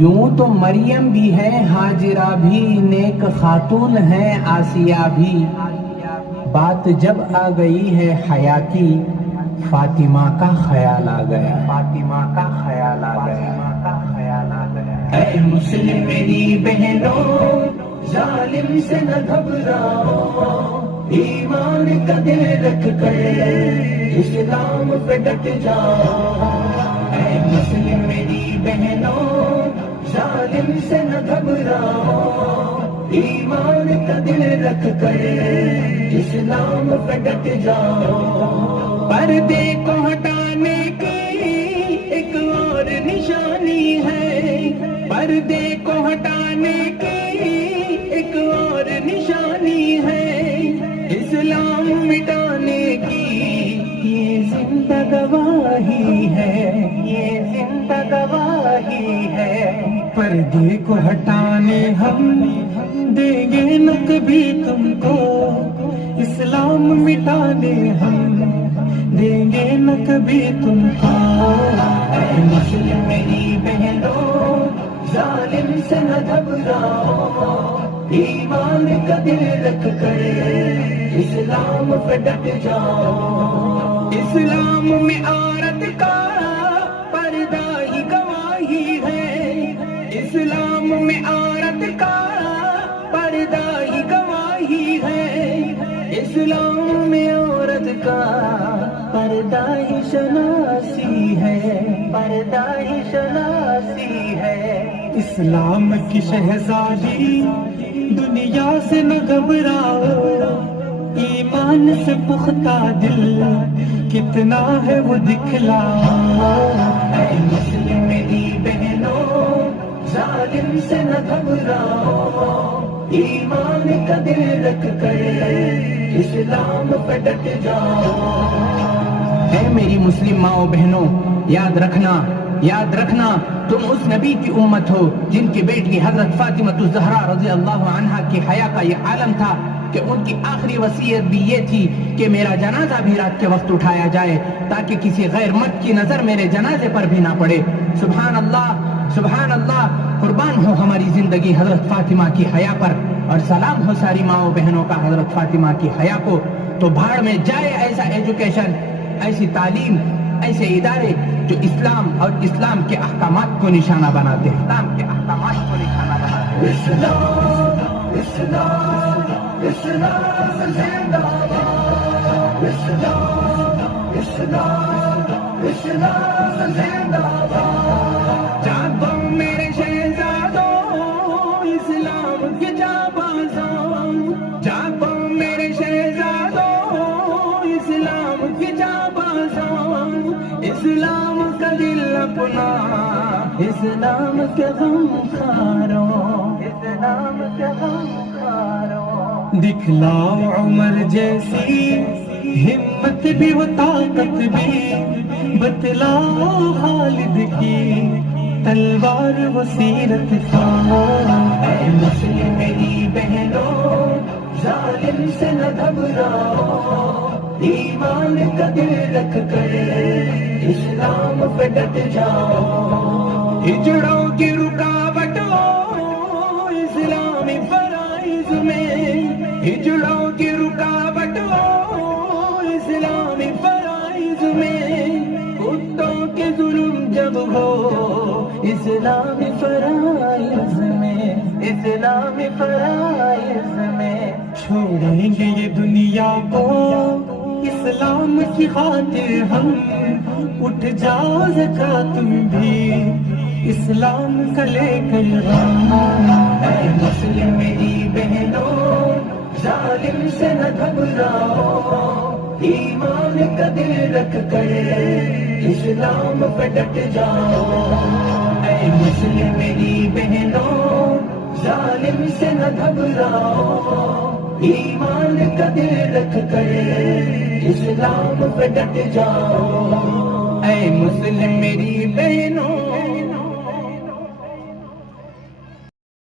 یوں تو مریم بھی ہے ہاجرہ بھی، نیک خاتون ہے آسیہ بھی، بات جب آ گئی ہے حیا کی، فاطمہ کا خیال آ گیا، فاطمہ کا خیال آ گیا، کا خیال آ گیا۔ اے مسلم میری بہنوں، ظالم سے نہ گھبراؤ، ایمان کا دل رکھ کر اسلام پہ ڈٹ جاؤ۔ اے مسلم میری بہنوں، ظالم سے نہ گھبراؤ، ایمان کا دل رکھ کر اسلام پہ ڈٹ جاؤ۔ پردے کو ہٹانے کی ایک اور نشانی ہے، پردے کو ہٹانے کی ایک اور نشانی ہے، اسلام مٹانے کی یہ زندہ گواہی ہے، یہ زندہ گواہی ہے۔ پردے کو ہٹانے ہم دیں گے نہ کبھی تم کو، اسلام مٹانے ہم دیں گے نہ کبھی تم کو۔ اے مسلم میری بہنوں، ظالم سے نہ گھبراؤ، ایمان کا دل رکھ کر اسلام پہ ڈٹ جاؤ۔ اسلام میں عورت کا پردہ ہی گواہی ہے، اسلام میں عورت کا پردہ ہی گواہی ہے، اسلام میں عورت کا پردہ ہی شناسی ہے، پردہ ہی شناسی ہے۔ اسلام کی شہزادی دنیا سے نہ گھبراؤ، ایمان سے پختہ دل کتنا ہے وہ دکھلاؤ۔ اے مسلم میری بہنوں، ظالم سے نہ گھبراؤ، ایمان کا دل رکھ کر اسلام پہ ڈٹ جاؤ۔ اے میری مسلم ماؤں بہنوں، یاد رکھنا، یاد رکھنا، تم اس نبی کی امت ہو جن کی بیٹی حضرت فاطمہ الزہرا رضی اللہ عنہا کی حیا کا یہ عالم تھا کہ ان کی آخری وصیت بھی یہ تھی کہ میرا جنازہ بھی رات کے وقت اٹھایا جائے تاکہ کسی غیر مرد کی نظر میرے جنازے پر بھی نہ پڑے۔ سبحان اللہ، سبحان اللہ، قربان ہو ہماری زندگی حضرت فاطمہ کی حیا پر، اور سلام ہو ساری ماؤں بہنوں کا حضرت فاطمہ کی حیا کو۔ تو بھاڑ میں جائے ایسا ایجوکیشن، ایسی تعلیم، ایسے ادارے جو اسلام اور اسلام کے احکامات کو نشانہ بناتے ہیں، اسلام کے احکامات کو نشانہ بناتے ہیں۔ اسلام، اسلام، اسلام زندہ باد، اسلام، اسلام، اسلام زندہ باد۔ جاگو میرے شہزادوں، اسلام کے جانبازوں، جاگو میرے شہزادوں، اسلام کے جانبازوں، اسلام کا دل اپنا اسلام کے غم خاروں، اسلام کے غم خاروں۔ دکھلاؤ عمر جیسی ہمت بھی و طاقت بھی، بتلاؤ خالد کی تلوار و سیرت کا۔ اے مسلم میری بہنوں، ظالم سے نہ گھبراؤ، ایمان کا دل رکھ کر اسلام پہ ڈٹ جاؤ۔ ہجڑوں کی رکاوٹ ہو اسلامی فرائض میں، ہجڑوں کی رکاوٹ ہو اسلامی فرائض میں، کتوں کے ظلم جب ہو اسلامی فرائض میں، اسلامی فرائض میں۔ چھوڑیں گے یہ دنیا کو اسلام کی خاطر ہم، اٹھ جاؤ ذرا تم بھی اسلام کا لے کر غم۔ اے مسلم میری بہنوں، ظالم سے نہ گھبراؤ، ایمان کا دل رکھ کر اسلام پہ ڈٹ جاؤ۔ اے مسلم میری بہنوں، ظالم سے نہ گھبراؤ، ایمان کا دل رکھ کر اسلام پہ ڈٹ جاؤ۔ اے مسلم میری بہنوں،